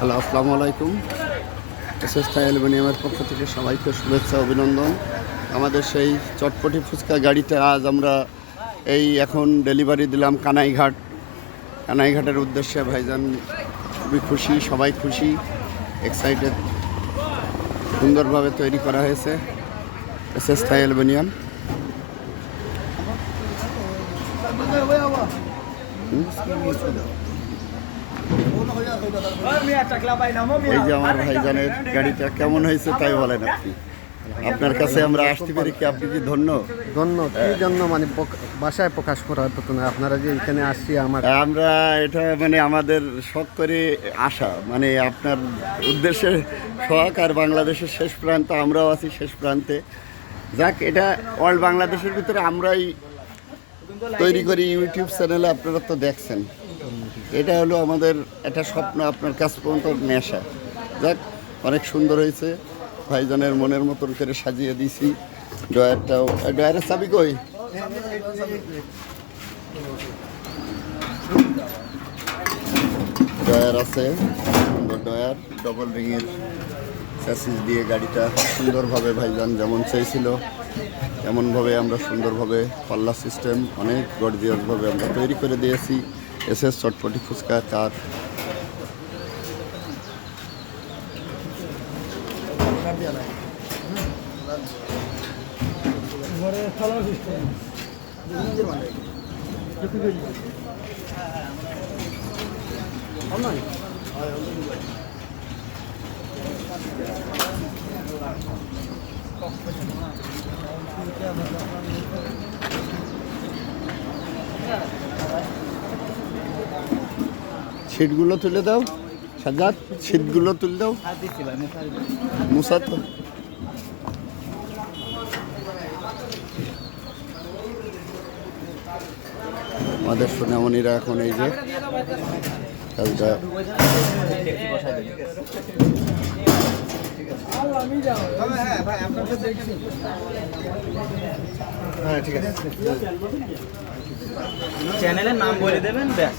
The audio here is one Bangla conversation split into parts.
হ্যালো, আসসালামু আলাইকুম। এস এস টাইল অ্যালুমিনিয়ামের পক্ষ থেকে সবাইকে শুভেচ্ছা, অভিনন্দন। আমাদের সেই চটপটি ফুচকা গাড়িটা আজ আমরা এই এখন ডেলিভারি দিলাম কানাইঘাট। কানাইঘাটের উদ্দেশ্যে ভাইজান খুবই খুশি, সবাই খুশি এক্সাইটেড সুন্দরভাবে তৈরি করা হয়েছে এস এস টাই অ্যালুমিনিয়াম এই যে আমার ভাইজানের গাড়িটা কেমন হয়েছে তাই বলেন আপনি। আপনার কাছে আমরা আসতে পেরে কি? আপনি কি ধন্য? ধন্য কি জন্য? মানে ভাষায় প্রকাশ করার মতো না। আপনারা যে এখানে আসছি আমার আমরা এটা মানে আমাদের শখ করে আসা। মানে আপনার উদ্দেশ্যে শখ আর বাংলাদেশের শেষ প্রান্ত আমরাও আছি শেষ প্রান্তে। যাক এটা অল বাংলাদেশের ভিতরে আমরাই তৈরি করি। ইউটিউব চ্যানেলে আপনারা তো দেখছেন। এটা হলো আমাদের একটা স্বপ্ন, আপনার কাছ পর্যন্ত নেশা। যাক, অনেক সুন্দর হয়েছে। ভাইজানের মনের মতন করে সাজিয়ে দিছি। ডয়ারটাও ডয়ারের চাবি কই? ডয়ার আছে, সুন্দর ডয়ার ডবল রিংয়ের স্যাসিস দিয়ে গাড়িটা সুন্দরভাবে ভাইজান যেমন চেয়েছিল এমনভাবে আমরা সুন্দরভাবে পাল্লা সিস্টেম অনেক গর্জিয়াসভাবে আমরা তৈরি করে দিয়েছি। এস এস চটপটি ফুচকা চার ছিটগুলো তুলে দাও সাজাদ সিটগুলো তুলে দাও। মুসাদ আমাদের সোনামণিরা এখন এই যে কাজটা হ্যাঁ ঠিক আছে। চ্যানেলের নাম বলে দেবেন ব্যাস।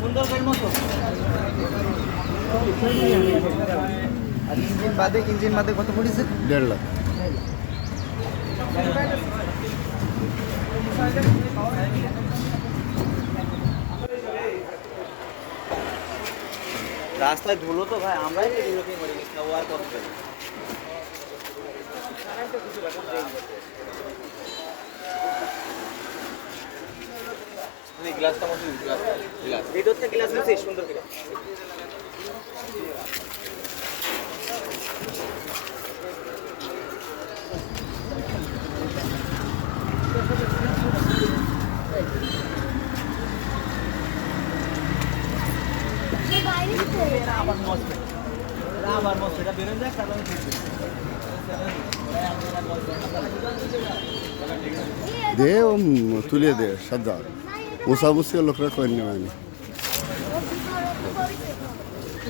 সুন্দর সুন্দর সুন্দর মতো। আর ইঞ্জিন বাদে ইঞ্জিন বাদে কত পড়েছে দেড় লাখ। রাস্তায় ধুলো তো ভাই আমরাই তো ধুলোকে না ও আর কত দেবে? গ্লাসটা। মতো গ্লাস। গ্লাস ভিতর থেকে গ্লাস নিচ্ছে সুন্দর আবার মস্ত আবার দে তুলে দে সাজ্জাদ। মুসাবুসি লোকরা করে নেওয়ানি বই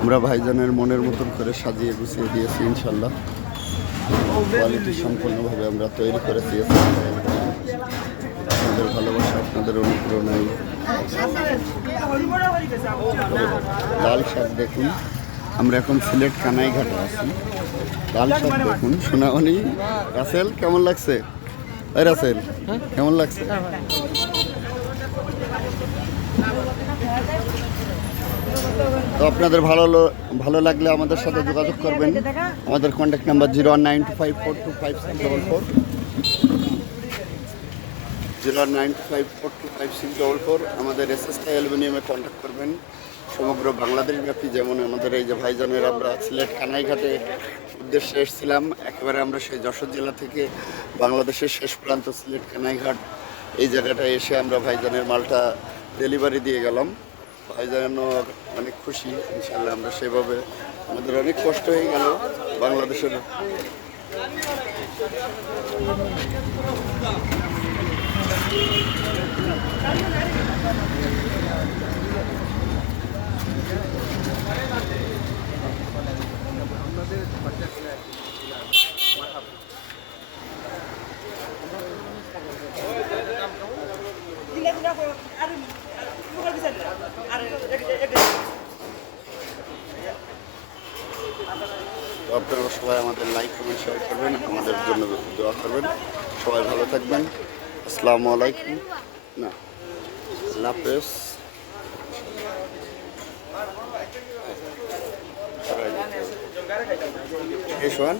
আমরা ভাইজানের মনের মতন করে সাজিয়ে গুছিয়ে দিয়েছি, ইনশাল্লাহ। কোয়ালিটি সম্পূর্ণভাবে আমরা তৈরি করে দিয়েছি। আপনাদের ভালোবাসা, আপনাদের অনুপ্রেরণায় লাল শাক দেখুন। আমরা এখন সিলেট কানাইঘাটে আছি। লাল শাক দেখুন। সোনামণি, রাসেল, কেমন লাগছে? রাসেল, কেমন লাগছে? তো আপনাদের ভালো ভালো লাগলে আমাদের সাথে যোগাযোগ করবেন। আমাদের contact number zero one nine two five four two five six double four zero one nine two five four two five six double four আমাদের এস এস অ্যালুমিনিয়ামে কন্ট্যাক্ট করবেন। সমগ্র বাংলাদেশ ব্যাপী যেমন আমাদের এই যে ভাইজানের আমরা সিলেট কানাইঘাটে উদ্দেশ্যে এসেছিলাম, একেবারে আমরা সেই যশোর জেলা থেকে বাংলাদেশের শেষ প্রান্ত সিলেট কানাইঘাট এই জায়গাটায় এসে আমরা ভাইজানের মালটা ডেলিভারি দিয়ে গেলাম। ভাই যেন অনেক খুশি ইনশাল্লাহ আমরা সেভাবে আমাদের অনেক কষ্ট হয়ে গেল বাংলাদেশের। তো আপনারা সবাই আমাদের লাইক কমেন্ট শেয়ার করবেন। আমাদের জন্য দোয়া করবেন। সবাই ভালো থাকবেন। আসসালামু আলাইকুম। না, আল্লাহ হাফেজ। এই শোন।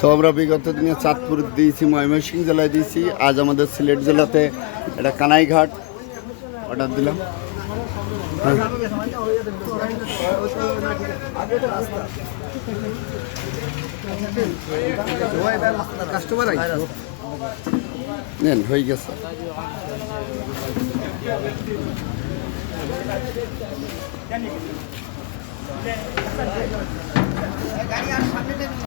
তো আমরা বিগত দিনে চাঁদপুর দিয়েছি, ময়মনসিংহ জেলায় দিয়েছি। আজ আমাদের সিলেট জেলাতে এটা কানাইঘাট। অর্ডার দিলাম। নেন, হয়ে গেছে।